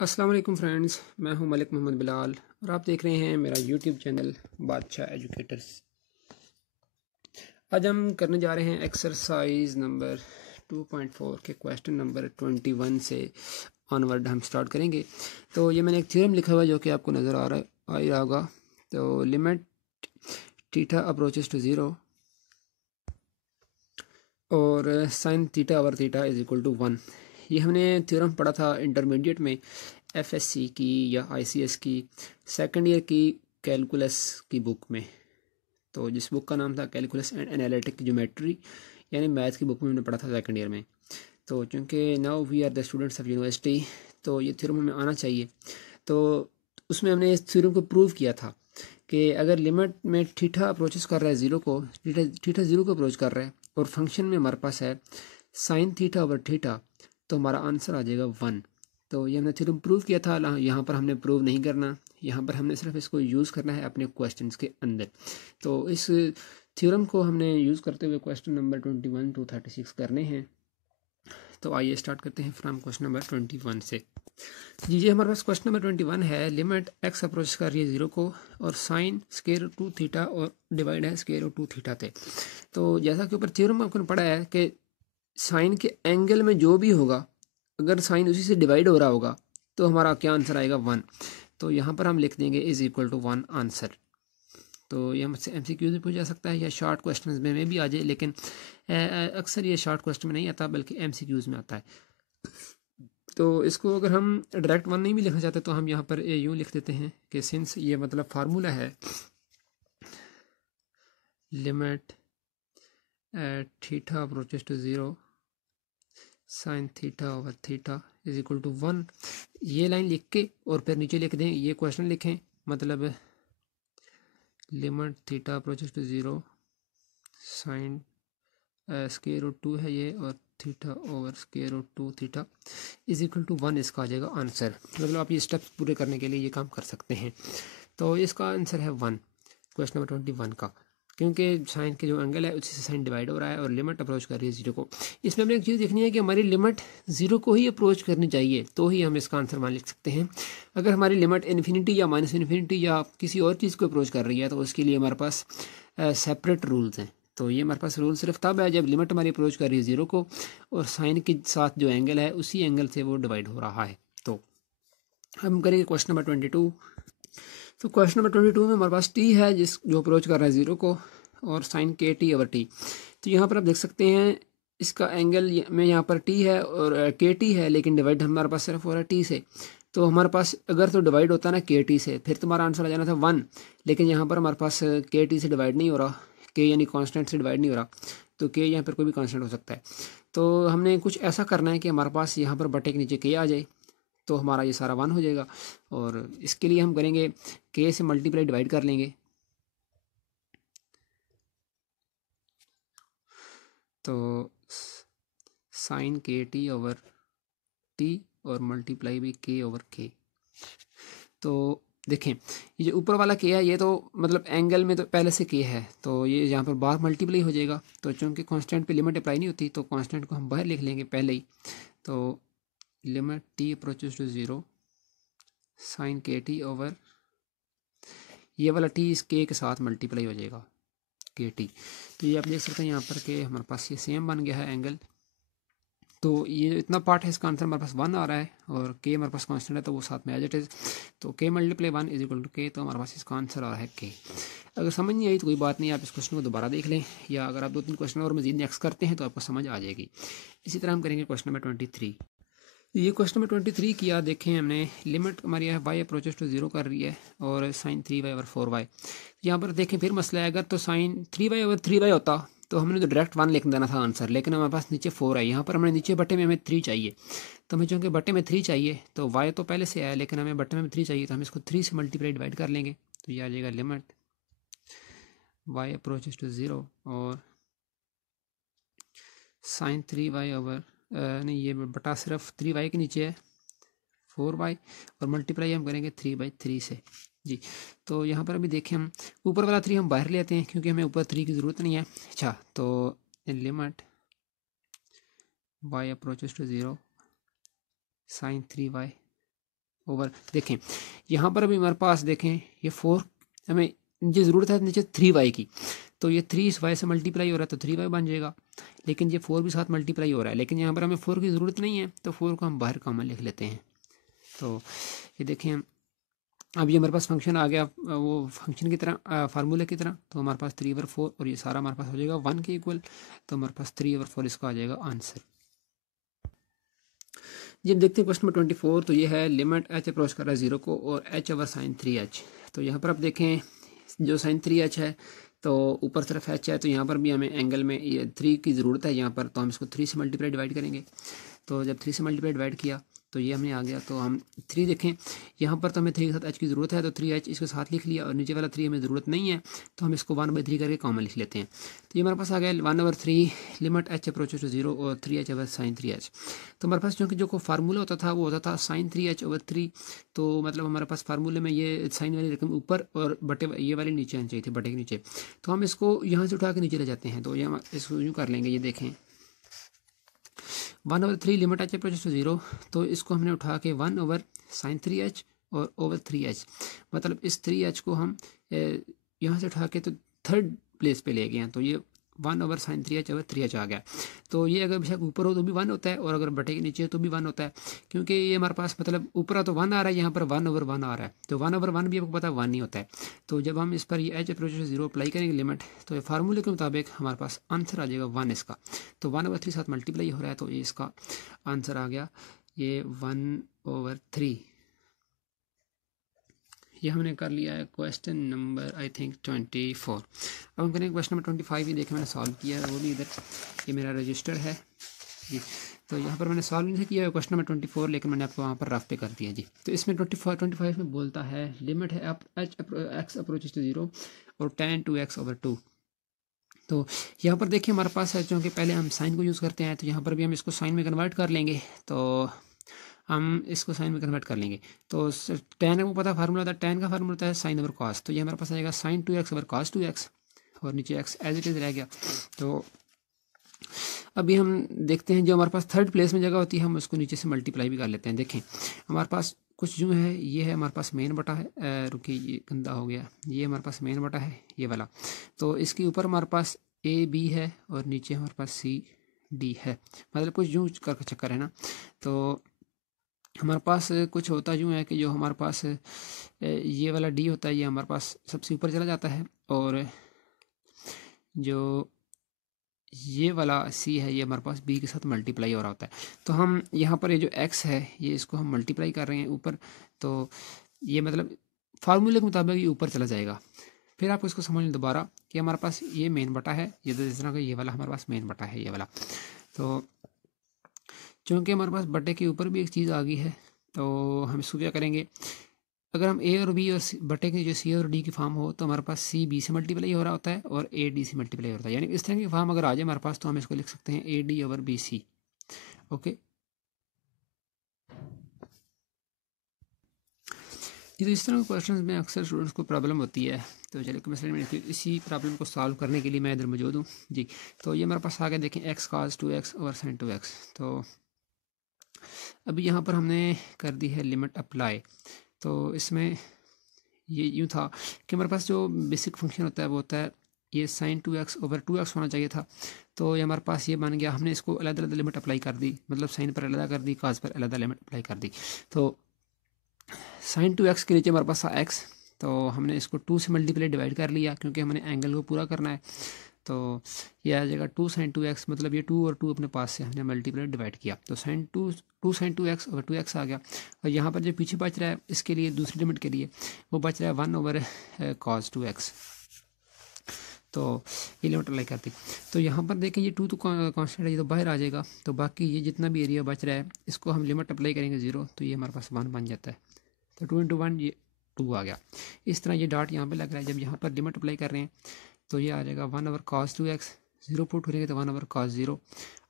अस्सलाम वालेकुम फ्रेंड्स, मैं हूं मलिक मोहम्मद बिलाल और आप देख रहे हैं मेरा यूट्यूब चैनल बादशाह एजुकेटर्स। आज हम करने जा रहे हैं एक्सरसाइज नंबर 2.4 के क्वेश्चन नंबर 21 से ऑनवर्ड हम स्टार्ट करेंगे। तो ये मैंने एक थ्योरम लिखा हुआ है जो कि आपको नज़र आ ही रहा होगा। तो limit theta approaches to zero और sine theta over theta is equal to 1। ये हमने थ्योरम पढ़ा था इंटरमीडिएट में, एफएससी की या आईसीएस की सेकंड ईयर की कैलकुलस की बुक में। तो जिस बुक का नाम था कैलकुलस एंड एनालिटिक ज्योमेट्री, यानी मैथ की बुक में हमने पढ़ा था सेकंड ईयर में। तो चूँकि now we are the students of university, तो ये थ्योरम हमें आना चाहिए। तो उसमें हमने इस थ्योरम को प्रूव किया था कि अगर लिमिट में थीटा अप्रोचेस कर रहा है ज़ीरो को, थीटा ज़ीरो को अप्रोच कर रहा है और फंक्शन में हमारे पास है साइन थीटा ओवर थीटा, तो हमारा आंसर आ जाएगा 1। तो ये हमने थ्योरम प्रूव किया था। यहाँ पर हमने प्रूव नहीं करना, यहाँ पर हमने सिर्फ इसको यूज़ करना है अपने क्वेश्चंस के अंदर। तो इस थ्योरम को हमने यूज़ करते हुए क्वेश्चन नंबर 21 to 36 करने हैं। तो आइए स्टार्ट करते हैं फ्रॉम क्वेश्चन नंबर 21 से। जी ये हमारे पास क्वेश्चन नंबर 21 है। लिमिट एक्स अप्रोच कर रही है ज़ीरो को और sine square root two theta और डिवाइड है स्केयर रूट टू थीटा थे। तो जैसा कि ऊपर थ्योरम आपने पढ़ा है कि साइन के एंगल में जो भी होगा, अगर साइन उसी से डिवाइड हो रहा होगा तो हमारा क्या आंसर आएगा 1। तो यहाँ पर हम लिख देंगे इज इक्वल टू 1 आंसर। तो ये हमसे एमसीक्यूज में पूछा जा सकता है या शॉर्ट क्वेश्चन में भी आ जाए, लेकिन अक्सर ये शॉर्ट क्वेश्चन में नहीं आता बल्कि एमसीक्यूज में आता है। तो इसको अगर हम डायरेक्ट 1 नहीं भी लिखना चाहते तो हम यहाँ पर यूँ लिख देते हैं कि सिंस ये मतलब फार्मूला है limit theta approaches to zero sine theta over theta is equal to 1। ये लाइन लिख के और फिर नीचे लिख दें, ये क्वेश्चन लिखें, मतलब limit theta approaches to zero sine square root 2 है ये और theta over square root 2 theta is equal to 1। इसका आ जाएगा आंसर। मतलब आप ये स्टेप्स पूरे करने के लिए ये काम कर सकते हैं। तो इसका आंसर है 1 क्वेश्चन नंबर 21 का, क्योंकि साइन के जो एंगल है उसी से साइन डिवाइड हो रहा है और लिमिट अप्रोच कर रही है ज़ीरो को। इसमें हमें एक चीज़ देखनी है कि हमारी लिमिट ज़ीरो को ही अप्रोच करनी चाहिए, तो ही हम इसका आंसर मान लिख सकते हैं। अगर हमारी लिमिट इन्फिनिटी या माइनस इन्फिनिटी या किसी और चीज़ को अप्रोच कर रही है तो उसके लिए हमारे पास सेपरेट रूल्स हैं। तो ये हमारे पास रूल सिर्फ तब है जब लिमिट हमारी अप्रोच कर रही है ज़ीरो को और साइन के साथ जो एंगल है उसी एंगल से वो डिवाइड हो रहा है। तो हम करेंगे क्वेश्चन नंबर 22। तो क्वेश्चन नंबर 22 में हमारे पास टी है जो अप्रोच कर रहा है ज़ीरो को और साइन के टी ओवर टी। तो यहाँ पर आप देख सकते हैं इसका एंगल में यहाँ पर टी है और के टी है, लेकिन डिवाइड हमारे पास सिर्फ हो रहा है टी से। तो हमारे पास अगर तो डिवाइड होता ना के टी से, फिर तुम्हारा आंसर आ जाना था 1, लेकिन यहाँ पर हमारे पास के टी से डिवाइड नहीं हो रहा, के यानी कांस्टेंट से डिवाइड नहीं हो रहा, तो के यहाँ पर कोई भी कांस्टेंट हो सकता है। तो हमने कुछ ऐसा करना है कि हमारे पास यहाँ पर बटे के नीचे के आ जाए, तो हमारा ये सारा 1 हो जाएगा। और इसके लिए हम करेंगे के से मल्टीप्लाई डिवाइड कर लेंगे। तो साइन के टी ओवर टी और मल्टीप्लाई भी के ओवर के। तो देखें ये जो ऊपर वाला के है ये तो मतलब एंगल में तो पहले से के है, तो ये यहाँ पर बाहर मल्टीप्लाई हो जाएगा। तो चूँकि कांस्टेंट पे लिमिट अप्लाई नहीं होती तो कांस्टेंट को हम बाहर लिख लेंगे पहले ही। तो limit T approaches to zero sine के टी ओवर ये वाला टी इस के साथ मल्टीप्लाई हो जाएगा के टी। तो ये आप देख सकते हैं यहाँ पर कि हमारे पास ये सेम बन गया है एंगल। तो ये जो इतना पार्ट है इसका आंसर हमारे पास 1 आ रहा है और के हमारे पास कांस्टेंट है तो वो साथ में एज इट इज़। तो के मल्टीप्लाई 1 इज इक्वल टू के, तो हमारे पास इसका आंसर आ रहा है के। अगर समझ नहीं आई तो कोई बात नहीं, आप इस क्वेश्चन को दोबारा देख लें या अगर आप 2-3 क्वेश्चन और मजीद नेक्स्ट करते हैं तो आपको समझ आ जाएगी। इसी तरह हम करेंगे क्वेश्चन नंबर 23। ये क्वेश्चन नंबर 23 किया, देखें हमने लिमिट हमारी है वाई अप्रोचेस टू ज़ीरो कर रही है और साइन 3y ओवर 4y। यहाँ पर देखें फिर मसला है, अगर तो साइन 3y ओवर 3y होता तो हमने तो डायरेक्ट 1 लिख देना था आंसर, लेकिन हमारे पास नीचे 4 है। यहाँ पर हमें नीचे बटे में हमें 3 चाहिए, तो हमें चूँकि बटे में 3 चाहिए तो y तो पहले से है लेकिन हमें बटे में 3 चाहिए, तो हम इसको 3 से मल्टीप्लाई डिवाइड कर लेंगे। तो ये आ जाएगा limit Y approaches to zero और साइन 3y ओवर नहीं, ये बटा सिर्फ 3y के नीचे है 4y और मल्टीप्लाई हम करेंगे 3/3 से जी। तो यहाँ पर अभी देखें हम ऊपर वाला 3 हम बाहर ले आते हैं क्योंकि हमें ऊपर 3 की ज़रूरत नहीं है। अच्छा, तो limit y approaches to zero sine 3y over, देखें यहाँ पर अभी हमारे पास देखें ये 4 हमें नीचे ज़रूरत है नीचे 3y की, तो ये 3 इस y से मल्टीप्लाई हो रहा है तो 3y बन जाएगा, लेकिन ये 4 भी साथ मल्टीप्लाई हो रहा है, लेकिन यहाँ पर हमें 4 की ज़रूरत नहीं है तो 4 को हम बाहर कॉमन लिख लेते हैं। तो ये देखें अब ये हमारे पास फंक्शन आ गया वो फंक्शन की तरह फार्मूले की तरह, तो हमारे पास 3/4 और ये सारा हमारे पास हो जाएगा 1 के इक्वल, तो हमारे पास 3/4 इसका आ जाएगा आंसर। जब देखते हैं क्वेश्चन नंबर 24, तो ये है लिमिट h अप्रोच कर रहा है 0 को और h ओवर साइन 3h। तो यहाँ पर आप देखें जो साइन 3h है तो ऊपर तरफ h है, तो यहाँ पर भी हमें एंगल में ये 3 की ज़रूरत है यहाँ पर, तो हम इसको 3 से मल्टीप्लाई डिवाइड करेंगे। तो जब 3 से मल्टीप्लाई डिवाइड किया तो ये हमें आ गया, तो हम 3 देखें यहाँ पर तो हमें 3 के साथ h की ज़रूरत है तो 3h इसके साथ लिख लिया, और नीचे वाला 3 हमें ज़रूरत नहीं है तो हम इसको 1/3 करके कॉमन लिख लेते हैं। तो ये हमारे पास आ गया 1/3 लिमिट h अप्रोचेस टू 0 और 3h ओवर साइन 3h। तो हमारे पास क्योंकि जो को फार्मूला होता था वो होता था साइन 3h ओवर 3, तो मतलब हमारे पास फार्मूले में ये साइन वाली रकम ऊपर और बटे ये वाली नीचे आनी चाहिए थी, बटे के नीचे, तो हम इसको यहाँ से उठा के नीचे ले जाते हैं। तो ये हम इसको यूँ कर लेंगे, ये देखें 1/3 लिमिट h अप्रोचेस टू 0, तो इसको हमने उठा के 1 ओवर साइन 3h और ओवर 3h, मतलब इस 3h को हम यहाँ से उठा के तो थर्ड प्लेस पे ले गए हैं, तो ये 1 over sign 3h over 3h आ गया। तो ये अगर बेशक ऊपर हो तो भी 1 होता है और अगर बटे के नीचे हो तो भी 1 होता है, क्योंकि ये हमारे पास मतलब ऊपर तो 1 आ रहा है, यहाँ पर 1/1 आ रहा है, तो 1/1 भी आपको पता है 1 नहीं होता है। तो जब हम इस पर ये h अप्रोच 0 अप्लाई करेंगे लिमिट, तो ये फार्मूले के मुताबिक हमारे पास आंसर आ जाएगा 1 इसका, तो 1/3 साथ मल्टीप्लाई हो रहा है, तो ये इसका आंसर आ गया ये 1/3। ये हमने कर लिया है क्वेश्चन नंबर आई थिंक 24। अब हम करेंगे क्वेश्चन नंबर 25, ही देखें मैंने सॉल्व किया है, वो भी इधर ये मेरा रजिस्टर है जी। तो यहाँ पर मैंने सॉल्व नहीं किया है क्वेश्चन नंबर 24, लेकिन मैंने आपको वहाँ पर रफ पे कर दिया जी। तो इसमें 25 में बोलता है लिमिट है x अप्रोचेस टू 0 और tan 2x ओवर 2। तो यहाँ पर देखिए हमारे पास है, क्योंकि पहले हम साइन को यूज़ करते हैं, तो यहाँ पर भी हम इसको साइन में कन्वर्ट कर लेंगे, तो हम इसको साइन में कन्वर्ट कर लेंगे। तो tan को पता फार्मूला होता है, tan का फार्मूला होता है साइन ओवर कॉस, तो ये हमारे पास आएगा sign 2x over cos 2x और नीचे x एज इट इज़ रह गया। तो अभी हम देखते हैं जो हमारे पास थर्ड प्लेस में जगह होती है हम उसको नीचे से मल्टीप्लाई भी कर लेते हैं। देखें हमारे पास कुछ जो है, ये है हमारे पास मेन बटा है, रुकिए ये गंदा हो गया, ये हमारे पास मेन बटा है ये वाला, तो इसके ऊपर हमारे पास AB है और नीचे हमारे पास CD है, मतलब कुछ यूँ कर चक्कर है ना। तो हमारे पास कुछ होता यूँ है कि जो हमारे पास ये वाला D होता है ये हमारे पास सबसे ऊपर चला जाता है, और जो ये वाला C है ये हमारे पास B के साथ मल्टीप्लाई हो रहा होता है। तो हम यहाँ पर ये जो X है ये इसको हम मल्टीप्लाई कर रहे हैं ऊपर, तो ये मतलब फार्मूले के मुताबिक ये ऊपर चला जाएगा। फिर आपको इसको समझ लें दोबारा कि हमारे पास ये मेन बटा है, ये जिस तरह का ये वाला हमारे पास मेन बटा है ये वाला। तो चूँकि हमारे पास बटे के ऊपर भी एक चीज़ आ गई है, तो हम इसको क्या करेंगे, अगर हम A और B और बटे के जो C और D की फॉर्म हो तो हमारे पास C B से मल्टीप्लाई हो रहा होता है और A D से मल्टीप्लाई होता है, यानी इस तरह की फॉर्म अगर आ जाए हमारे पास तो हम इसको लिख सकते हैं AD ओवर BC। ओके, ये तो इस तरह के क्वेश्चंस में अक्सर स्टूडेंट्स को प्रॉब्लम होती है। तो चलिए मसले में इसी प्रॉब्लम को सॉल्व करने के लिए मैं इधर मौजूद हूँ जी। तो ये हमारे पास आ गया, देखें x cos 2x और sin 2x। तो अभी यहाँ पर हमने कर दी है लिमिट अप्लाई, तो इसमें ये यूँ था कि हमारे पास जो बेसिक फंक्शन होता है वो होता है ये साइन 2x ओवर 2x होना चाहिए था, तो ये हमारे पास ये बन गया, हमने इसको अलग अलग लिमिट अप्लाई कर दी, मतलब साइन पर अलग कर दी, काज पर अलग लिमिट अप्लाई कर दी। तो साइन 2x के नीचे हमारे पास था x, तो हमने इसको 2 से मल्टीप्लाई डिवाइड कर लिया क्योंकि हमने एंगल को पूरा करना है। तो ये आ जाएगा 2 sin 2x, मतलब ये 2 और 2 अपने पास से हमने मल्टीप्लाई डिवाइड किया, तो to sign 2x over 2x आ गया। और यहाँ पर जो पीछे बच रहा है इसके लिए दूसरी लिमिट के लिए वो बच रहा है 1 ओवर cos 2x, तो ये लिमिट अप्लाई करती। तो यहाँ पर देखें ये 2 तो कांस्टेंट है, ये तो बाहर आ जाएगा, तो बाकी ये जितना भी एरिया बच रहा है इसको हम लिमिट अप्लाई करेंगे 0, तो ये हमारे पास 1 बन जाता है, तो 2 × 1 ये 2 आ गया। इस तरह ये डॉट यहाँ पे लग रहा है, जब यहाँ पर लिमिट अप्लाई कर रहे हैं तो ये आ जाएगा 1 ओवर cos 2x, 0 पुट करेंगे तो 1 ओवर cos 0।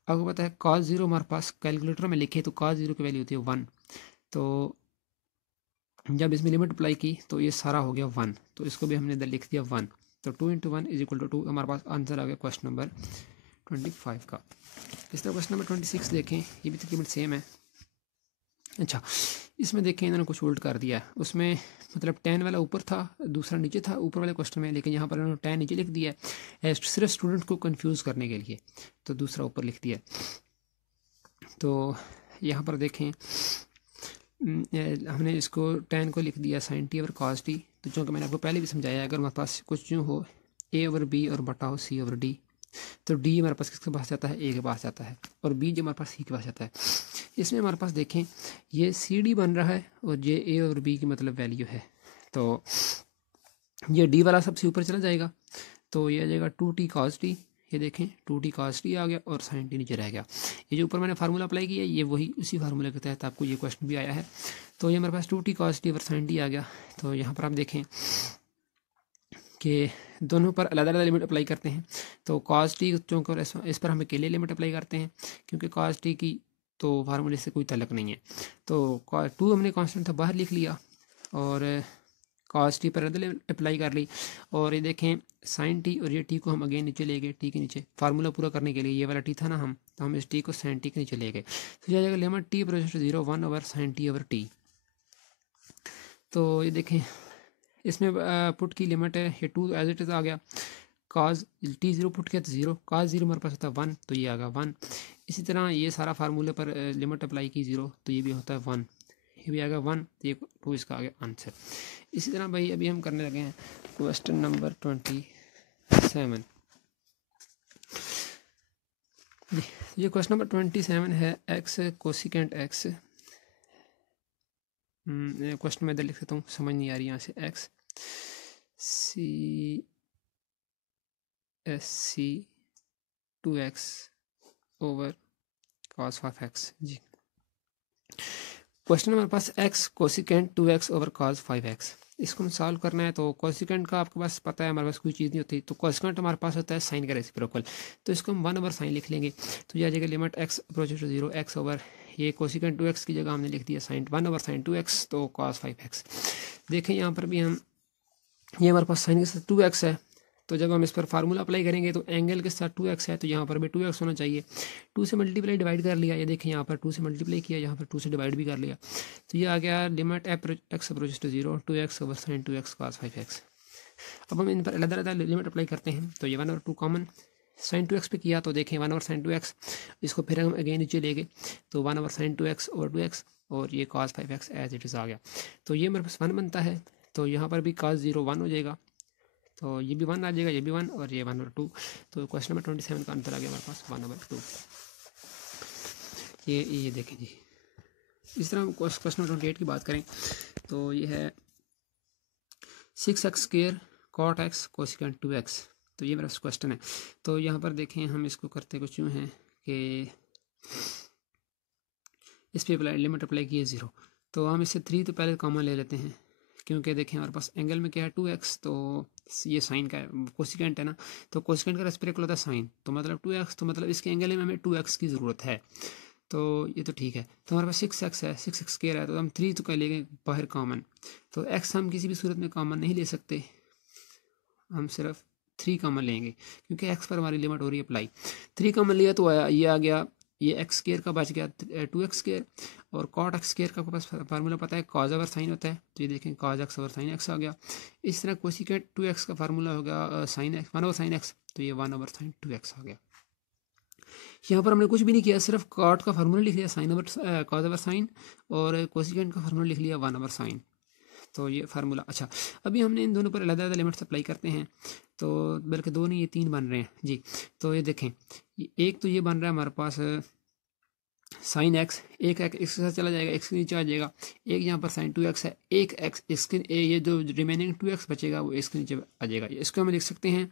आपको पता है cos 0 हमारे पास कैलकुलेटर में लिखे तो cos 0 की वैल्यू होती है 1, तो जब इसमें लिमिट अप्लाई की तो ये सारा हो गया 1, तो इसको भी हमने इधर लिख दिया 1, तो 2 × 1 = 2 हमारे पास आंसर आ गया क्वेश्चन नंबर 25 का। इस तरह क्वेश्चन नंबर 26 देखें, ये भी तकरीबन सेम है। अच्छा, इसमें देखें इन्होंने कुछ उल्ट कर दिया है, उसमें मतलब tan वाला ऊपर था, दूसरा नीचे था ऊपर वाले क्वेश्चन में, लेकिन यहाँ पर इन्होंने tan नीचे लिख दिया है सिर्फ स्टूडेंट को कंफ्यूज करने के लिए, तो दूसरा ऊपर लिख दिया। तो यहाँ पर देखें हमने इसको tan को लिख दिया sin t over cos t। तो चूँकि मैंने आपको पहले भी समझाया, अगर हमारे पास कुछ यूँ हो a ओवर b और बटा हो c ओवर d, तो d हमारे पास किसके पास जाता है, a के पास जाता है, और b जो हमारे पास c के पास जाता है। इसमें हमारे पास देखें ये सी डी बन रहा है और ये ए और बी की मतलब वैल्यू है, तो ये डी वाला सबसे ऊपर चला जाएगा, तो ये आ जाएगा 2t cos t। ये देखें 2t cos t आ गया और sin t नीचे रह गया। ये जो ऊपर मैंने फार्मूला अप्लाई किया ये वही उसी फार्मूले के तहत आपको ये क्वेश्चन भी आया है। तो ये हमारे पास 2t cos t और sin t आ गया। तो यहाँ पर आप देखें कि दोनों पर अलग अलग लिमिट अप्लाई करते हैं। तो cos t चूँकि इस पर हम अकेले लिमिट अप्लाई करते हैं, क्योंकि cos t की तो फार्मूले से कोई ताल्लुक नहीं है। तो 2 हमने कांस्टेंट था बाहर लिख लिया और cos t पर अप्लाई कर ली, और ये देखें sin t और ये t को हम अगेन नीचे ले गए, t के नीचे फार्मूला पूरा करने के लिए, ये वाला t था ना तो हम इस t को sin t के नीचे ले गए। तो यह आ जाएगा limit t approaches to 0 1 over sin t over t। तो ये देखें इसमें पुट की लिमिट है, ये 2 एज इट इज़ आ गया, cos t 0 पुट किया तो 0, cos 0 हमारे पास होता है 1, तो ये आ गया 1। इसी तरह ये सारा फार्मूले पर लिमिट अप्लाई की 0, तो ये भी होता है 1, ये भी आ गया 1, तो ये 2 इसका आ गया आंसर। इसी तरह भाई अभी हम करने लगे हैं क्वेश्चन नंबर 27। ये क्वेश्चन नंबर 27 है एक्स कोसिकेंट एक्स। क्वेश्चन में इधर लिख देता हूँ, समझ नहीं आ रही यहाँ से, X C S C 2x over cos 5x। जी क्वेश्चन हमारे पास x cosecant 2x over cos 5x, इसको हम सॉल्व करना है। तो कोसिकेंट का आपके पास पता है, हमारे पास कोई चीज़ नहीं होती, तो कोसिकेंट हमारे पास होता है साइन का रेसिप्रोकल, तो इसको हम 1 ओवर साइन लिख लेंगे। तो ये आ जाएगा limit x approaches to 0 x over, ये कोसिकेंट 2x की जगह हमने लिख दिया साइन 1 ओवर साइन 2x, तो cos 5x। देखें यहाँ पर भी हम, ये हमारे पास साइन के साथ 2x है, तो जब हम इस पर फार्मूला अप्लाई करेंगे तो एंगल के साथ 2x है, तो यहाँ पर भी 2x होना चाहिए। 2 से मल्टीप्लाई डिवाइड कर लिया, ये देखें यहाँ पर 2 से मल्टीप्लाई किया, यहाँ पर 2 से डिवाइड भी कर लिया, तो ये आ गया limit x approaches to 0 2x over sine 2x cos 5x। अब हम इन पर अलग अलग लिमिट अप्लाई करते हैं, तो ये 1 ओवर 2 कॉमन साइन 2x पे किया, तो देखें 1 ओवर साइन 2x, इसको फिर हम अगेन नीचे ले गए, तो 1 over sine 2x over 2x, और ये cos 5x as it is आ गया। तो ये मेरे पास 1 बनता है, तो यहाँ पर भी cos 0 1 हो जाएगा, तो ये भी 1 आ जाएगा, ये भी 1, और ये 1 ओवर 2। तो क्वेश्चन नंबर 27 का आंसर आ गया हमारे पास 1 ओवर 2। ये देखें जी। इस तरह हम क्वेश्चन नंबर 28 की बात करें तो ये है 6x square cot x cosecant 2x, तो ये मेरा क्वेश्चन है। तो यहाँ पर देखें हम इसको करते कुछ यूँ हैं कि इस पर लिमिट अप्लाई किए 0, तो हम इससे 3 तो पहले कॉमन ले लेते हैं, क्योंकि देखें हमारे पास एंगल में क्या है 2x, तो ये साइन का कोसिकेंट है ना, तो कोसिकेंट का रेसिप्रोकल होता है साइन, तो मतलब 2x, तो मतलब इसके एंगल में हमें 2x की ज़रूरत है, तो ये तो ठीक है। तो हमारे पास 6x है, 6x स्क्वायर है, तो हम 3 तो कह लेंगे बाहर कॉमन, तो x हम किसी भी सूरत में कॉमन नहीं ले सकते, हम सिर्फ 3 कॉमन लेंगे, क्योंकि x पर हमारी लिमिट हो रही है अप्लाई। 3 कॉमन लिया तो ये आ गया, ये एक्स स्क्वायर का बच गया 2x स्क्वायर, और कॉट एक्स स्क्वायर का आपके पास फार्मूला पता है कॉज ओवर साइन होता है, तो ये देखें cos x over sine x आ गया। इस तरह कोसिकेंट 2x का फार्मूला होगा sine x 1 over sine x, तो ये 1 ओवर साइन 2x आ गया। यहाँ पर हमने कुछ भी नहीं किया, सिर्फ कॉट का फार्मूला लिख लिया sine over cos over sine, और कोसिकेंट का फार्मूला लिख लिया 1 ओवर साइन, तो ये फार्मूला। अच्छा अभी हमने इन दोनों पर अलग अलग लिमिट्स अप्लाई करते हैं, तो बल्कि 2 नहीं ये 3 बन रहे हैं जी। तो ये देखें एक तो ये बन रहा है हमारे पास साइन एक्स, एक एक्स इसके साथ चला जाएगा, एक्स के नीचे आ जाएगा, एक यहाँ पर साइन 2x है, एक एक्स इसके, ये जो रिमेनिंग 2x बचेगा वो इसके नीचे आ जाएगा। इसको हम लिख सकते हैं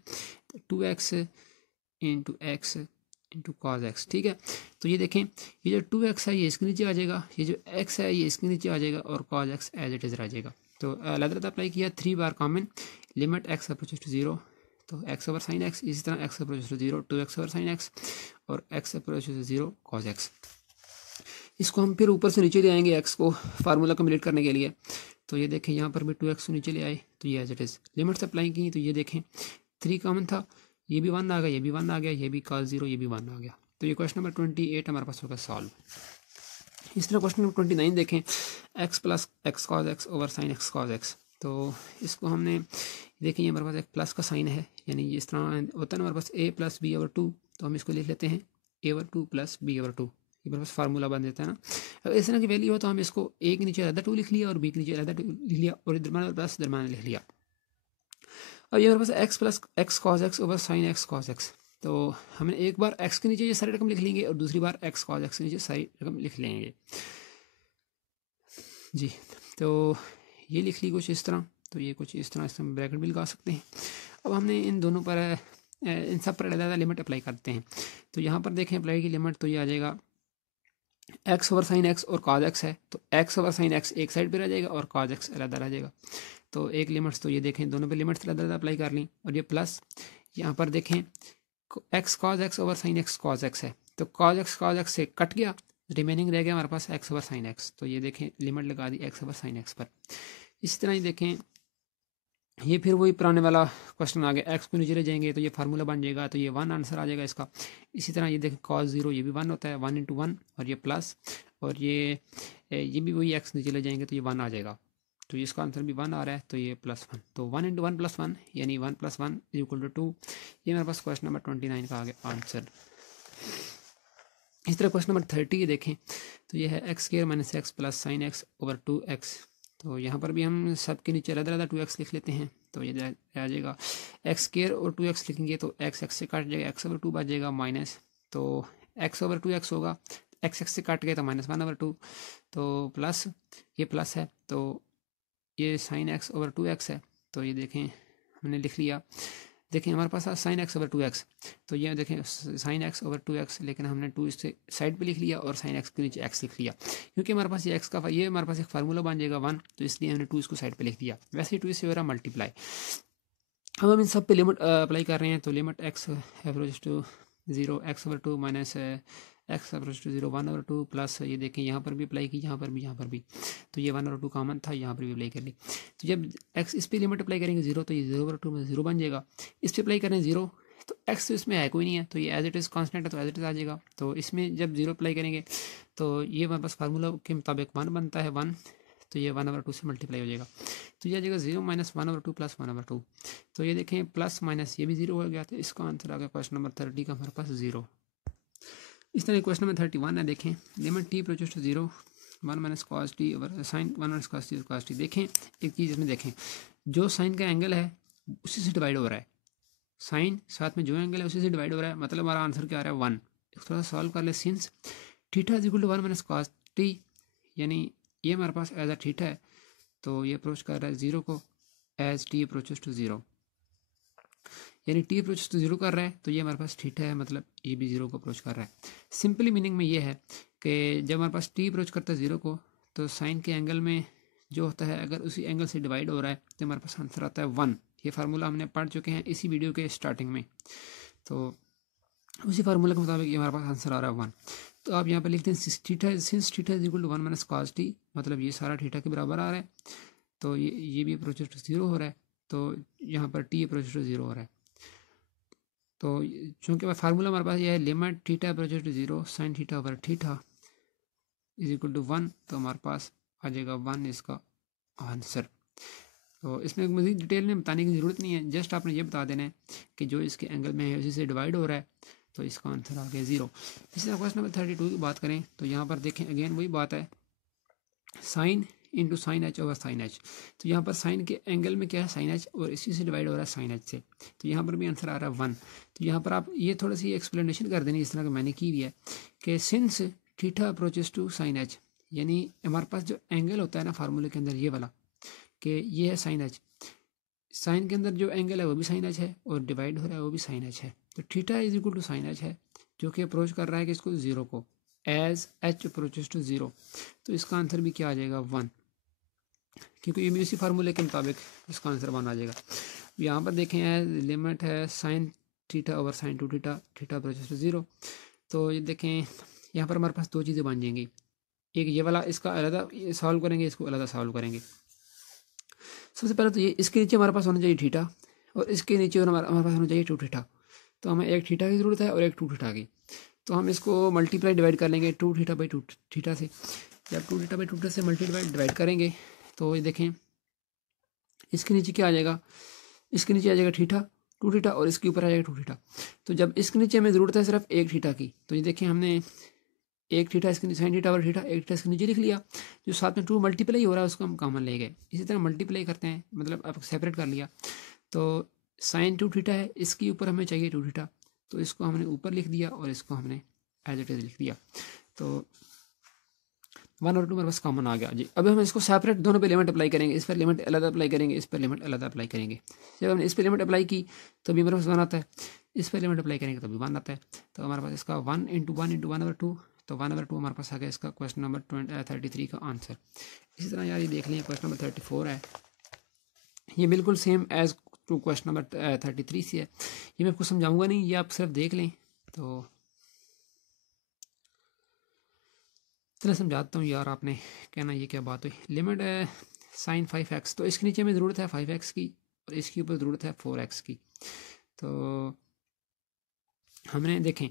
2x into x into cos x, ठीक है। तो ये देखें ये जो 2x है ये इसके नीचे आ जाएगा, ये जो x है ये इसके नीचे आ जाएगा, और cos x as it is रह जाएगा। तो अलग अप्लाई किया 3 बार common, limit x approaches to 0, तो x ओवर साइन x, इसी तरह x approaches to 0 2x over sine x, और x approaches to 0 cos x. इसको हम फिर ऊपर से नीचे ले आएंगे x को फार्मूला कंप्लीट करने के लिए, तो ये देखें यहाँ पर भी 2x नीचे ले आए, तो ये as it is limits apply की, तो ये देखें 3 कॉमन था, ये भी 1 आ गया, ये भी 1 आ गया, ये भी cos 0, ये भी 1 आ गया। तो ये क्वेश्चन नंबर 28 हमारे पास होगा सॉल्व। इस तरह क्वेश्चन नंबर 29 देखें, x plus x cos x over sine x cos x. तो इसको हमने देखें, ये हमारे पास एक प्लस का साइन है, यानी इस तरह होता है ना हमारे पास a प्लस बी ओवर 2, तो हम इसको लिख लेते हैं a over 2 plus B over 2, ये हमारे पास फार्मूला बन देता है ना। अगर इस तरह की वैल्यू हो तो हम इसको a के नीचे अलग 2 लिख लिया और b के नीचे अलग 2 लिख लिया और दरम्यान प्लस दरम्यान लिख लिया। अब ये हमारे पास x plus x cos x over sine x cos x, तो हमें एक बार x के नीचे ये सारी रकम लिख लेंगे और दूसरी बार x कॉज एक्स के नीचे सारी रकम लिख लेंगे जी। तो ये लिख ली कुछ इस तरह, तो ये कुछ इस तरह हम ब्रैकेट भी लगा सकते हैं। अब हमने इन दोनों पर इन सब पर ज़्यादा लिमिट अप्लाई करते हैं। तो यहाँ पर देखें अप्लाई की लिमिट, तो ये आ जाएगा एक्स ओवर साइन एक्स और कॉज एक्स है, तो एक्स ओवर साइन एक्स एक साइड पर रह जाएगा और कॉज एक्स अलग रह जाएगा। तो एक लिमिट्स, तो ये देखें दोनों पे लिमिट्स अलग अप्लाई कर ली, और ये प्लस यहाँ पर देखें x cos x over sine x cos x है, तो कॉज एक्स से कट गया, रिमेनिंग रह गया हमारे पास एक्स ओवर साइन एक्स। तो ये देखें लिमिट लगा दी एक्स ओवर साइन एक्स पर। इसी तरह ही देखें ये फिर वही पुराने वाला क्वेश्चन आ गया, एक्स को नीचे ले जाएंगे तो ये फार्मूला बन जाएगा, तो ये 1 आंसर आ जाएगा इसका। इसी तरह ये देखें कॉस 0 ये भी 1 होता है, 1 × 1 और ये प्लस, और ये भी वही एक्स नीचे ले जाएंगे तो ये 1 आ जाएगा, तो इसका आंसर भी 1 आ रहा है, तो ये +1, तो 1 × 1 + 1 यानी 1 + 1 = 2। ये मेरे पास क्वेश्चन नंबर 29 का आ गया आंसर। इस तरह क्वेश्चन नंबर 30 देखें, तो ये है x² - x + sin x over 2x। तो यहाँ पर भी हम सब के नीचे अलग 2x लिख लेते हैं, तो ये आ जाएगा x² और 2x लिखेंगे तो x से काट जाएगा, x ओवर 2 बच जाएगा माइनस, तो x ओवर 2x होगा, x से काट गए तो -1/2, तो प्लस ये प्लस है, तो ये sin x ओवर 2x है, तो ये देखें हमने लिख लिया। देखें हमारे पास sin x ओवर 2x, तो ये देखें sin x ओवर 2x, लेकिन हमने 2 इससे साइड पे लिख लिया और sin x के नीचे x लिख लिया, क्योंकि हमारे पास ये x का ये हमारे पास एक फार्मूला बन जाएगा 1, तो इसलिए हमने 2 इसको साइड पे लिख दिया। वैसे ही 2 इससे हो रहा मल्टीप्लाई। अब हम इन सब पे लिमिट अप्लाई कर रहे हैं, तो limit x approach to 0 x over 2 minus x approach to 0 1 over 2 plus, ये देखें यहाँ पर भी अप्लाई की, यहाँ पर भी, तो ये 1 ओवर 2 कॉमन था, यहाँ पर भी अप्लाई कर ली। तो जब x इस पर लिमिट अप्लाई करेंगे 0, तो ये 0 ओवर 2 में 0 बन जाएगा। इस पर अप्लाई करें 0, तो x तो इसमें है कोई नहीं है, तो ये एज इट इज़ कॉन्स्टेंट है, तो एज इट इज़ आ जाएगा। तो इसमें जब 0 अप्लाई करेंगे तो ये हमारे पास फार्मूला के मुताबिक 1 बनता है 1, तो ये 1 ओवर 2 से मल्टीप्लाई हो जाएगा, तो ये आ जाएगा 0 - 1 ओवर 2 + 1 ओवर 2। तो ये देखें प्लस माइनस ये भी 0 हो गया, तो इसका आंसर आ गया क्वेश्चन नंबर 30 का हमारे पास 0। इस तरह क्वेश्चन नंबर 31 है, देखें limit t approaches to 0 1 - cos t over sine 1 - cos t cos t। देखें एक चीज़ इसमें देखें, जो साइन का एंगल है उसी से डिवाइड हो रहा है, साइन साथ में जो एंगल है उसी से डिवाइड हो रहा है, मतलब हमारा आंसर क्या आ रहा है 1। थोड़ा सा सॉल्व कर ले, since theta is equal to 1 - cos t, यानी ये हमारे पास एज अ थीटा है, तो ये अप्रोच कर रहा है 0 को एज t अप्रोचेस टू 0, यानी t अप्रोच टू 0 कर रहा है, तो ये हमारे पास थीटा है, मतलब ये भी 0 को अप्रोच कर रहा है। सिंपली मीनिंग में ये है कि जब हमारे पास t अप्रोच करता है 0 को, तो साइन के एंगल में जो होता है अगर उसी एंगल से डिवाइड हो रहा है तो हमारे पास आंसर आता है 1। ये फार्मूला हमने पढ़ चुके हैं इसी वीडियो के स्टार्टिंग में, तो उसी फार्मूला के मुताबिक ये हमारे पास आंसर आ रहा है 1। तो आप यहाँ पर लिखते हैं since theta is equal to 1 - cos t, मतलब ये सारा थीटा के बराबर आ रहा है, तो ये भी अप्रोच टू 0 हो रहा है, तो यहाँ पर t अप्रोच टू 0 हो रहा है। तो चूँकि फार्मूला हमारे पास ये है limit theta approaches to 0 sine theta over theta is equal to 1, तो हमारे पास आ जाएगा 1 इसका आंसर। तो इसमें मज़ीद डिटेल में बताने की ज़रूरत नहीं है, जस्ट आपने ये बता देना है कि जो इसके एंगल में है उसी से डिवाइड हो रहा है, तो इसका आंसर आ गया 0। इसी तरह क्वेश्चन नंबर 32 की बात करें, तो यहाँ पर देखें अगेन वही बात है, sine into sine H over sine H, तो यहाँ पर साइन के एंगल में क्या है साइन एच, और इसी से डिवाइड हो रहा है साइन एच से, तो यहाँ पर भी आंसर आ रहा है 1। तो यहाँ पर आप ये थोड़ी सी एक्सप्लेनेशन कर देनी, इस तरह का मैंने की हुई है कि since theta approaches to sine H, यानी हमारे पास जो एंगल होता है ना फार्मूले के अंदर ये वाला, कि ये है साइन एच, साइन के अंदर जो एंगल है वो भी साइन एच है और डिवाइड हो रहा है वो भी साइन एच है, तो theta is equal to sine H है, जो कि अप्रोच कर रहा है कि इसको 0 को एज एच अप्रोचेस टू 0, तो इसका आंसर भी क्या आ जाएगा 1, क्योंकि ये इसी फार्मूले के मुताबिक इसका आंसर 1 आ जाएगा। यहाँ पर देखें लिमिट है sine theta over sine 2 theta, theta approaches to 0, तो ये देखें यहाँ पर हमारे पास दो चीज़ें बन जाएंगी, एक ये वाला इसका अलग सॉल्व करेंगे, इसको अलग सॉल्व करेंगे। सबसे पहले तो ये इसके नीचे हमारे पास होना चाहिए थीटा, और इसके नीचे हमारे पास होना चाहिए 2 थीटा, तो हमें एक थीटा की ज़रूरत है और एक 2 थीटा की। तो हम इसको मल्टीप्लाई डिवाइड कर लेंगे 2 थीटा बाई 2 थीटा से। जब 2 थीटा बाई 2 थीटा से मल्टीप्लाई डिवाइड करेंगे तो ये देखें इसके नीचे क्या आ जाएगा, इसके नीचे आ जाएगा थीटा 2 थीटा और इसके ऊपर आ जाएगा 2 थीटा। तो जब इसके नीचे हमें ज़रूरत है सिर्फ एक थीटा की, तो ये देखें हमने एक थीटा इसके साइन थीटा और थीटा एक थीटा इसके नीचे लिख लिया, जो साथ में 2 मल्टीप्लाई हो रहा है उसको हम कॉमन ले गए। इसी तरह मल्टीप्लाई करते हैं, मतलब अब सेपरेट कर लिया, तो साइन 2 थीटा है, इसके ऊपर हमें चाहिए 2 थीटा, तो इसको हमने ऊपर लिख दिया और इसको हमने एज इट इज लिख दिया। तो 1 और 2 हमारे पास कॉमन आ गया जी। अब हम इसको सेपरेट दोनों पे लिमिट अप्लाई करेंगे, इस पर लिमिट अलग अप्लाई करेंगे, इस पर लिमिट अलग अप्लाई करेंगे। जब हमने इस पर लिमिट अप्लाई की तो भी हमारे पास 1 आता है, इस पर लिमिट अप्लाई करेंगे तो भी 1 आता है। तो हमारे पास इसका 1 इंटू 1 इंटू 1/2, तो 1/2 हमारे पास आ गया इसका क्वेश्चन नंबर 33 का आंसर। इसी तरह यार ये देख लें क्वेश्चन नंबर 34 है, ये बिल्कुल same as to question number 33 से है। ये मैं आपको समझाऊंगा नहीं, ये आप सिर्फ देख लें। तो चलो समझाता हूँ यार, आपने कहना ये क्या बात हुई। लिमिट है साइन 5x, तो इसके नीचे हमें ज़रूरत है 5x की और इसके ऊपर ज़रूरत है 4x की। तो हमने देखें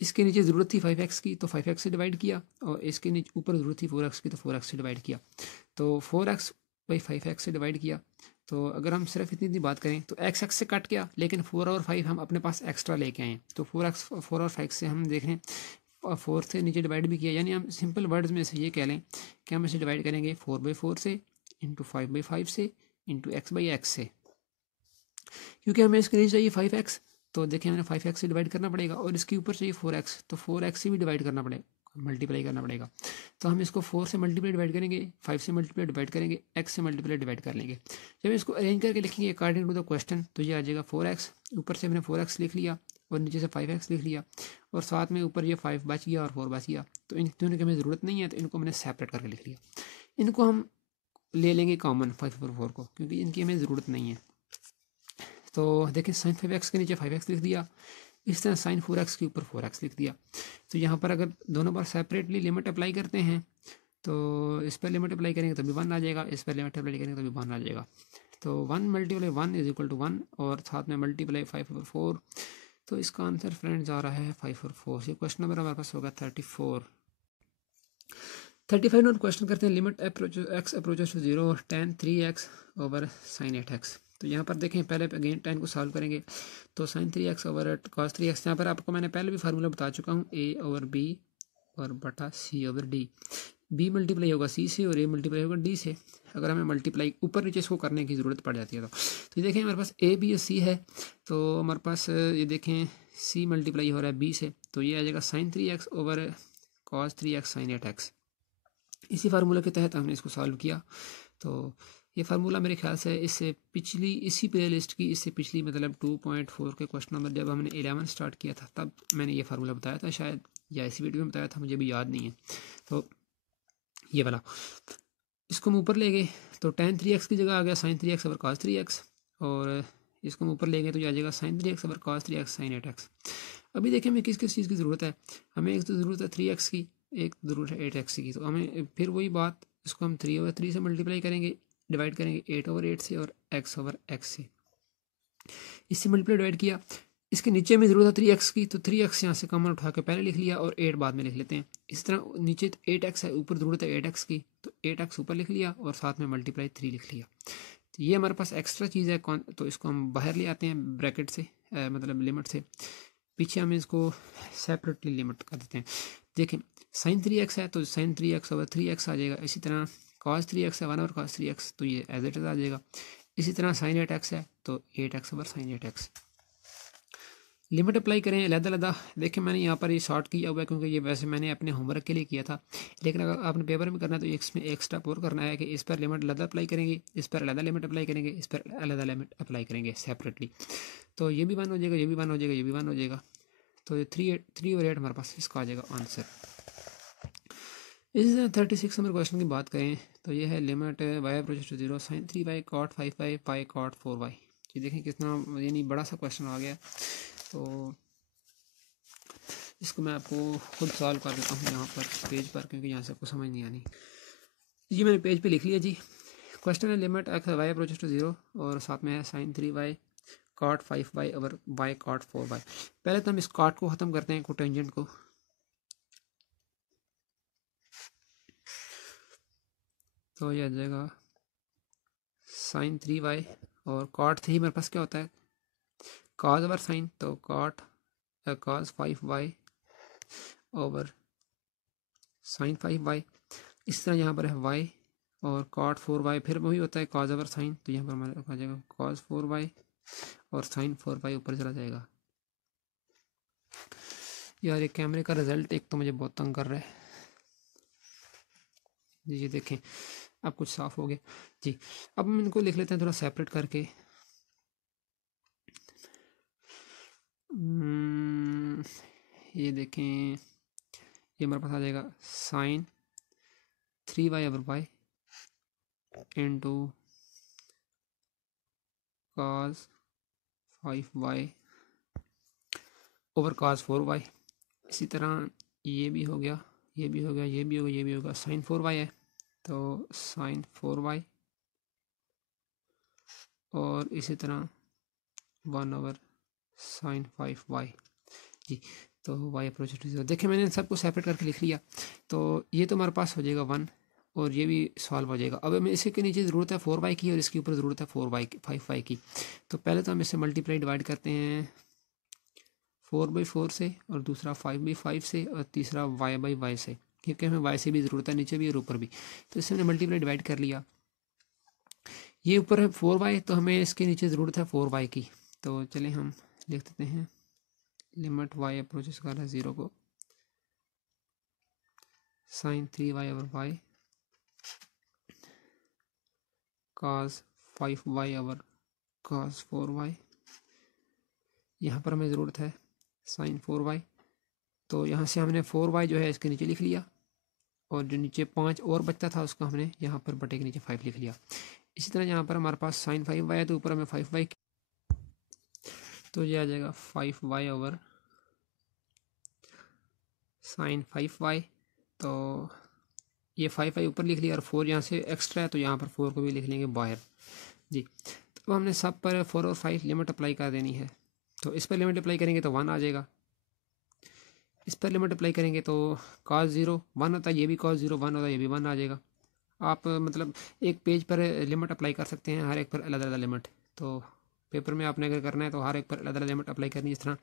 इसके नीचे ज़रूरत थी 5x की तो 5x से डिवाइड किया, और इसके नीचे ऊपर ज़रूरत थी 4x की तो 4x से डिवाइड किया। तो 4x बाई 5x से डिवाइड किया। तो अगर हम सिर्फ इतनी बात करें तो x से कट गया, लेकिन 4 और 5 हम अपने पास एक्स्ट्रा लेके आए। तो 4 और 5 से हम देख रहे हैं 4 से नीचे डिवाइड भी किया, यानी हम सिंपल वर्ड्स में से ये कह लें कि हम इसे डिवाइड करेंगे 4/4 से इंटू 5/5 से इंटू x/x से, क्योंकि हमें इसके नीचे चाहिए 5x। तो देखिए हमें 5x से डिवाइड करना पड़ेगा और इसके ऊपर चाहिए 4x, तो 4x से भी डिवाइड करना पड़ेगा, मल्टीप्लाई करना पड़ेगा। तो हम इसको 4 से मल्टीप्लाई डिवाइड करेंगे, 5 से मल्टीप्लाई डिवाइड करेंगे, x से मल्टीप्लाई डिवाइड कर लेंगे। जब इसको अरेंज करके लिखेंगे अकॉर्डिंग टू द क्वेश्चन तो ये आ जाएगा 4x, ऊपर से हमने 4x लिख लिया और नीचे से 5x लिख लिया, और साथ में ऊपर ये 5 बच गया और 4 बच गया। तो इन दोनों की हमें ज़रूरत नहीं है, तो इनको मैंने सेपरेट करके लिख लिया। इनको हम ले लेंगे कॉमन 5 और 4 को, क्योंकि इनकी हमें ज़रूरत नहीं है। तो देखिए साइन 5x के नीचे 5x लिख दिया, इस तरह साइन 4x के ऊपर 4x लिख दिया। तो यहाँ पर अगर दोनों बार सेपरेटली लिमिट अप्लाई करते हैं तो इस पर लिमिट अप्लाई करेंगे तो भी 1 आ जाएगा, इस पर लिमिट अप्लाई करेंगे तो भी 1 आ जाएगा। तो 1 मल्टीप्लाई 1 इज इक्वल टू 1, और साथ में मल्टीप्लाई 5 और 4। तो इसका आंसर फ्रेंड्स आ रहा है 5 और 4 से। क्वेश्चन नंबर हमारे पास होगा 34। 35 नंबर क्वेश्चन करते हैं, limit x approaches to 0 tan 3x over sine 8x। तो यहाँ पर देखें पहले अगेन tan को सॉल्व करेंगे, तो sign 3x over cos 3x, यहाँ पर आपको मैंने पहले भी फार्मूला बता चुका हूँ, a ओवर b और बटा c over d। b multiply होगा c से और a मल्टीप्लाई होगा d से। अगर हमें मल्टीप्लाई ऊपर नीचे इसको करने की ज़रूरत पड़ जाती है तो ये देखें हमारे पास a b और c है, तो हमारे पास ये देखें c मल्टीप्लाई हो रहा है b से, तो ये आ जाएगा sign 3x over cos 3x sign 8x। इसी फार्मूला के तहत हमने इसको सॉल्व किया। तो ये फार्मूला मेरे ख्याल से इससे पिछली इसी प्ले लिस्ट की इससे पिछली मतलब 2.4 के क्वेश्चन नंबर जब हमने 11 स्टार्ट किया था तब मैंने ये फार्मूला बताया था शायद, या इसी वीडियो में बताया था, मुझे भी याद नहीं है। तो ये वाला इसको हम ऊपर ले गए तो tan 3x की जगह आ गया sign 3x over cos 3x, और इसको हम ऊपर ले गए तो ये आ जाएगा sign 3x over cos 3x sign 8x। अभी देखें हमें किस किस चीज़ की ज़रूरत है। हमें एक तो ज़रूरत है 3x की, एक ज़रूरत है 8x की। तो हमें फिर वही बात, इसको हम 3 ओवर 3 से मल्टीप्लाई करेंगे, डिवाइड करेंगे 8 ओवर 8 से और x ओवर x से। इससे मल्टीप्लाई डिवाइड किया, इसके नीचे में ज़रूरत है 3x की, तो 3x यहाँ से कॉमन उठा के पहले लिख लिया और 8 बाद में लिख लेते हैं। इस तरह नीचे 8x है, ऊपर ज़रूरत है 8x की, तो 8x ऊपर लिख लिया और साथ में मल्टीप्लाई 3 लिख लिया। तो ये हमारे पास एक्स्ट्रा चीज़ है, तो इसको हम बाहर ले आते हैं ब्रैकेट से, मतलब लिमिट से। पीछे हम इसको सेपरेटली लिमिट कर देते हैं। देखें साइन 3x है तो साइन 3x ओवर 3x आ जाएगा। इसी तरह cos 3x है 1 ओवर cos 3x, तो ये एज इट इज आ जाएगा। इसी तरह साइन 8x है तो 8x over sine 8x। Limit apply करें अलग-अलग। देखें मैंने यहाँ पर ये शॉर्ट किया हुआ है क्योंकि ये वैसे मैंने अपने होमवर्क के लिए किया था, लेकिन अगर आपने पेपर में करना है तो इसमें एक स्टेप और करना है कि इस पर लिमिट अलग अप्लाई करेंगे, इस पर अलग लिमिट अप्लाई करेंगे, इस पर अलग लिमिट अप्लाई करेंगे सेपरेटली। तो ये भी 1 हो जाएगा, ये भी 1 हो जाएगा, ये भी 1 हो जाएगा। तो ये 3 और 8 हमारे पास इसका आ जाएगा आंसर। इसी तरह 36 नंबर क्वेश्चन की बात करें तो ये है limit y approaches to 0 sine 3y cot 5y pi cot 4y। ये देखें कितना यानी बड़ा सा क्वेश्चन आ गया, तो इसको मैं आपको खुद सॉल्व कर देता हूँ यहाँ पर पेज पर, क्योंकि यहाँ से आपको समझ नहीं आनी। ये मैंने पेज पे लिख लिया जी। क्वेश्चन है limit x y approaches to 0 और साथ में है sine 3y cot 5y over y cot 4y। पहले तो हम इस कॉट को ख़त्म करते हैं, कोटेंजेंट को। तो ये आ जाएगा साइन 3y और कॉट 3 मेरे पास क्या होता है, कॉज ओवर साइन, तो cot cos 5y over sine 5y। इस तरह यहाँ पर है y और कॉट 4y, फिर वही होता है कॉज ओवर साइन, तो यहाँ पर हमारे आ जाएगा कॉज 4y और साइन 4y ऊपर चला जाएगा। यार ये कैमरे का रिजल्ट एक तो मुझे बहुत तंग कर रहा है जी। ये देखें अब कुछ साफ हो गया जी। अब हम इनको लिख लेते हैं थोड़ा सेपरेट करके। ये देखें, ये हमारे पास आ जाएगा sine 3y over y into cos 5y over cos 4y। इसी तरह ये भी हो गया, ये भी हो गया, ये भी होगा, ये भी होगा। साइन 4y है तो साइन 4y और इसी तरह 1 ओवर साइन 5y जी। तो y अप्रोच टू 0। देखिए मैंने सबको सेपरेट करके लिख लिया, तो ये तो हमारे पास हो जाएगा 1 और ये भी सॉल्व हो जाएगा। अब हमें इसी के नीचे ज़रूरत है 4y की और इसके ऊपर ज़रूरत है 5y की। तो पहले तो हम इसे मल्टीप्लाई डिवाइड करते हैं 4/4 से और दूसरा 5/5 से और तीसरा y/y से, क्योंकि हमें y से भी ज़रूरत है, नीचे भी और ऊपर भी। तो इससे हमने मल्टीप्लाई डिवाइड कर लिया। ये ऊपर है 4y तो हमें इसके नीचे ज़रूरत है 4y की। तो चले हम लिख देते हैं लिमिट y अप्रोचेस कर रहा है 0 को, sine 3y over y cos 5y over cos 4y। यहाँ पर हमें ज़रूरत है साइन 4y, तो यहाँ से हमने 4y जो है इसके नीचे लिख लिया और जो नीचे 5 और बचता था उसको हमने यहाँ पर बटे के नीचे 5 लिख लिया। इसी तरह यहाँ पर हमारे पास साइन 5y है तो ऊपर हमें 5y, तो ये आ जाएगा 5y ओवर साइन 5y। तो ये 5y ऊपर लिख लिया और 4 यहाँ से एक्स्ट्रा है तो यहाँ पर 4 को भी लिख लेंगे बाहर जी। तो हमने सब पर 4 और 5 लिमिट अप्लाई कर देनी है। तो इस पर लिमिट अप्लाई करेंगे तो 1 आ जाएगा, इस पर लिमिट अप्लाई करेंगे तो cos 0 1 होता है, ये भी cos 0 1 होता है, ये भी 1 आ जाएगा। आप मतलब एक पेज पर लिमिट अप्लाई कर सकते हैं, हर एक पर अलग अलग लिमिट। तो पेपर में आपने अगर करना है तो हर एक पर अलग अलग लिमिट अप्लाई करनी है। जिस तरह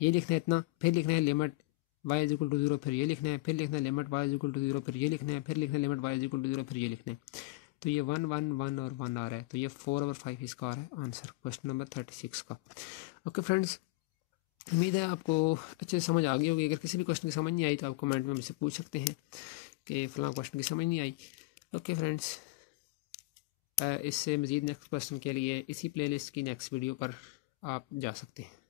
ये लिखना है इतना, फिर लिखना है limit y is equal to 0, फिर ये लिखना है, फिर लिखना है limit y is equal to 0, फिर ये लिखना है, फिर लिखना है limit y is equal to 0, फिर ये लिखना है। तो ये 1 1 1 और 1 आ रहा है, तो ये 4 ओवर 5 इसका आ रहा है आंसर क्वेश्चन नंबर 36 का। ओके फ्रेंड्स, उम्मीद है आपको अच्छे से समझ आ गई होगी। अगर किसी भी क्वेश्चन की समझ नहीं आई तो आप कमेंट में मुझसे पूछ सकते हैं कि फ़लाँ क्वेश्चन की समझ नहीं आई। ओके फ्रेंड्स, इससे मज़ीद नेक्स्ट क्वेश्चन के लिए इसी प्लेलिस्ट की नेक्स्ट वीडियो पर आप जा सकते हैं।